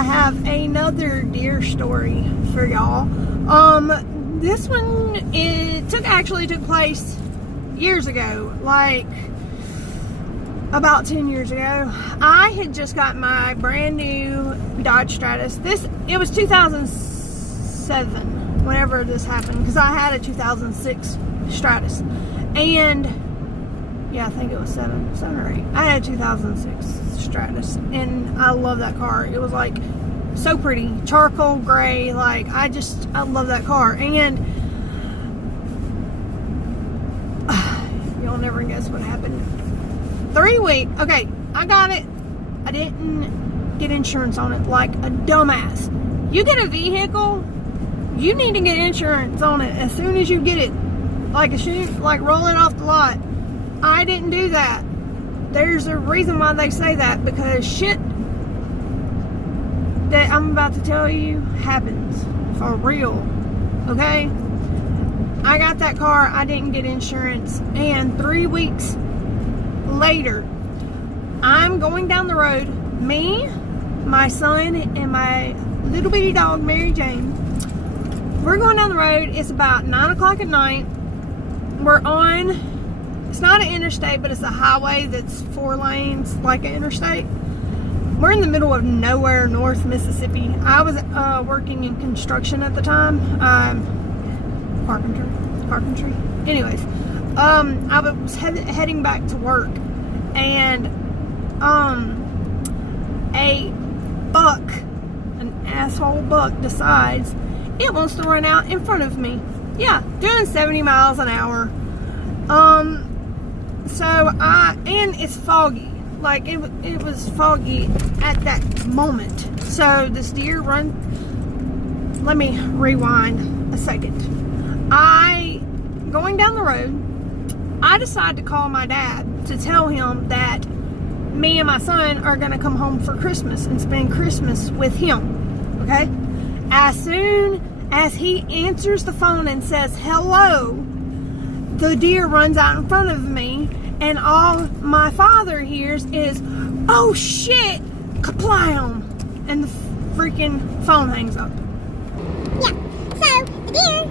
I have another deer story for y'all. This one actually took place years ago, like about 10 years ago. I had just got my brand new Dodge Stratus. It was 2007 whenever this happened, because I had a 2006 Stratus, and yeah, I think it was 7 or 8. I had a 2006 Stratus, and I love that car. It was like so pretty, charcoal gray. Like I love that car. And you'll never guess what happened. 3 weeks. Okay, I got it. I didn't get insurance on it, like a dumbass. You get a vehicle, you need to get insurance on it as soon as you get it. Like roll it off the lot. I didn't do that. There's a reason why they say that, because shit that I'm about to tell you happens for real. Okay? I got that car, I didn't get insurance, and 3 weeks later, I'm going down the road. Me, my son, and my little bitty dog, Mary Jane. We're going down the road. It's about 9 o'clock at night. We're on, it's not an interstate, but it's a highway that's 4 lanes, like an interstate. We're in the middle of nowhere, North Mississippi. I was working in construction at the time. Carpentry. Anyways, I was heading back to work, and a buck, an asshole buck, decides it wants to run out in front of me. Yeah, doing 70 miles an hour. And it's foggy. Like it was foggy at that moment. So this deer let me rewind a second. Going down the road, I decide to call my dad to tell him that me and my son are going to come home for Christmas and spend Christmas with him. Okay? As soon as he answers the phone and says hello, the deer runs out in front of me, and all my father hears is, "Oh shit!" Kaplam! And the freaking phone hangs up. Yeah, so the deer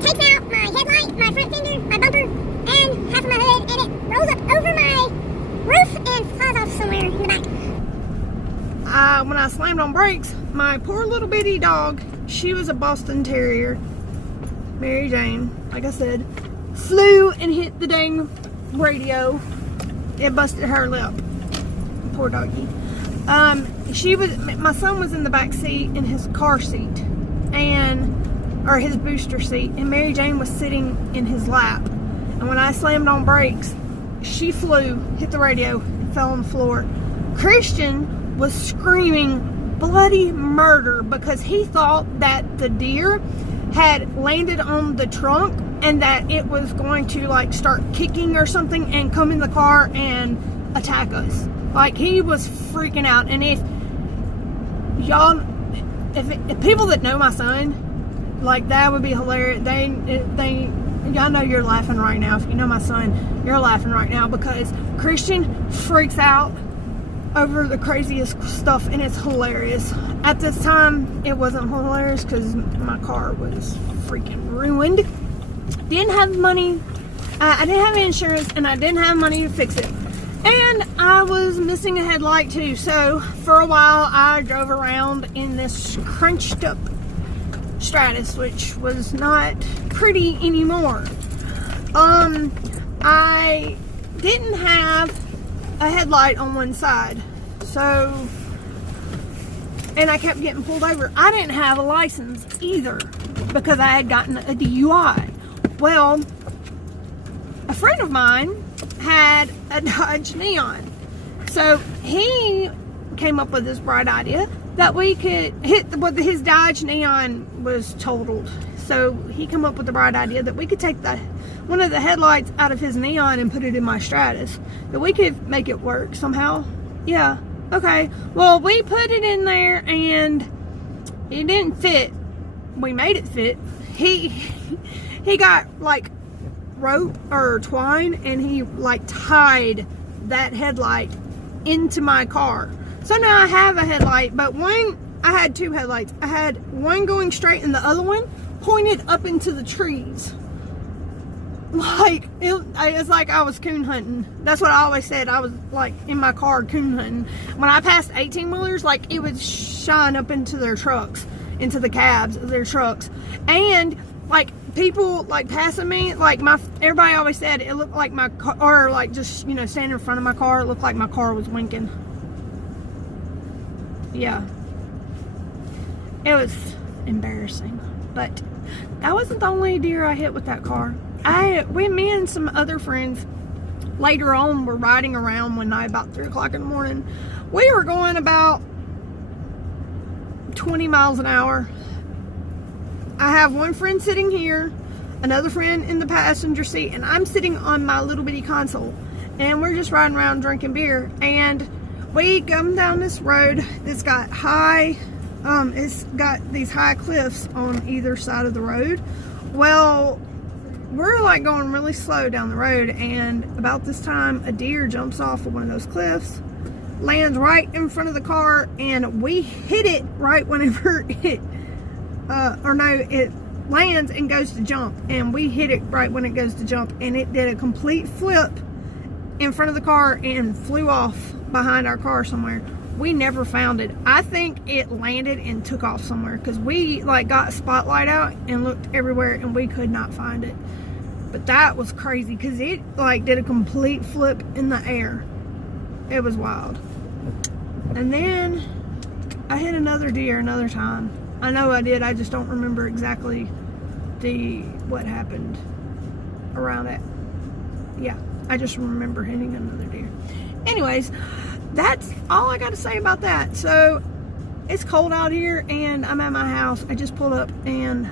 takes out my headlight, my front fender, my bumper, and half of my hood, and it rolls up over my roof and flies off somewhere in the back. When I slammed on brakes, my poor little bitty dog, she was a Boston Terrier, Mary Jane, like I said, flew and hit the dang radio. It busted her lip. Poor doggy. My son was in the back seat in his car seat, or his booster seat, and Mary Jane was sitting in his lap. And when I slammed on brakes, she flew, hit the radio, and fell on the floor. Christian was screaming bloody murder because he thought that the deer had landed on the trunk and that it was going to like start kicking or something and come in the car and attack us. Like, he was freaking out. And if y'all, if people that know my son, like, that would be hilarious. Y'all know you're laughing right now. If you know my son, you're laughing right now, because Christian freaks out over the craziest stuff, and it's hilarious. At this time, it wasn't hilarious because my car was freaking ruined. Didn't have money. I didn't have insurance, and I didn't have money to fix it. And I was missing a headlight too. So for a while, I drove around in this crunched up Stratus, which was not pretty anymore. I didn't have a headlight on one side, so, and I kept getting pulled over. I didn't have a license either because I had gotten a DUI. Well, a friend of mine had a Dodge Neon, so he came up with this bright idea that we could his Dodge Neon was totaled, so he came up with the bright idea that we could take one of the headlights out of his Neon and put it in my Stratus, that we could make it work somehow. Yeah, okay. Well, we put it in there and it didn't fit. We made it fit. He got like rope or twine, and he like tied that headlight into my car. So now I have a headlight, but I had two headlights. I had one going straight and the other one pointed up into the trees. Like, it's like I was coon hunting. That's what I always said. I was like in my car coon hunting. When I passed 18-wheelers, like it would shine up into their trucks, into the cabs of their trucks. And like people like passing me, like everybody always said it looked like my car, or like just, you know, standing in front of my car, it looked like my car was winking. Yeah. It was embarrassing. But that wasn't the only deer I hit with that car. Me and some other friends later on were riding around one night about 3 o'clock in the morning. We were going about 20 miles an hour. I have one friend sitting here, another friend in the passenger seat, and I'm sitting on my little bitty console. And we're just riding around drinking beer. And we come down this road that's got it's got these high cliffs on either side of the road. Well, we're like going really slow down the road, and about this time a deer jumps off of one of those cliffs, lands right in front of the car, and we hit it right whenever it lands and goes to jump, and we hit it right when it goes to jump, and it did a complete flip in front of the car and flew off behind our car somewhere. We never found it. I think it landed and took off somewhere, because we like got a spotlight out and looked everywhere and we could not find it. But that was crazy, because it like did a complete flip in the air. It was wild. And then I hit another deer another time. I know I did, I just don't remember exactly what happened around it. Yeah, I just remember hitting another deer. Anyways, that's all I got to say about that. So it's cold out here and I'm at my house. I just pulled up and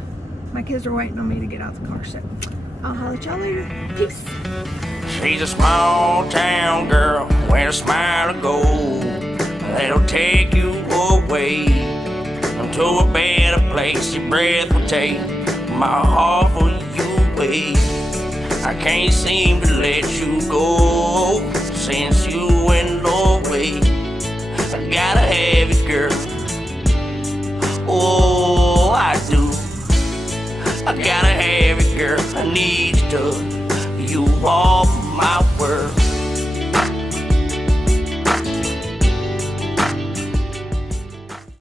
my kids are waiting on me to get out the car. So I'll holler at y'all later. Peace. She's a small town girl with a smile of gold that'll take you away to a better place. Your breath will take my heart for you away. I can't seem to let you go since you went away. I gotta have it, girl. Oh, I do. I gotta have it, girl. I need you to. You are my world.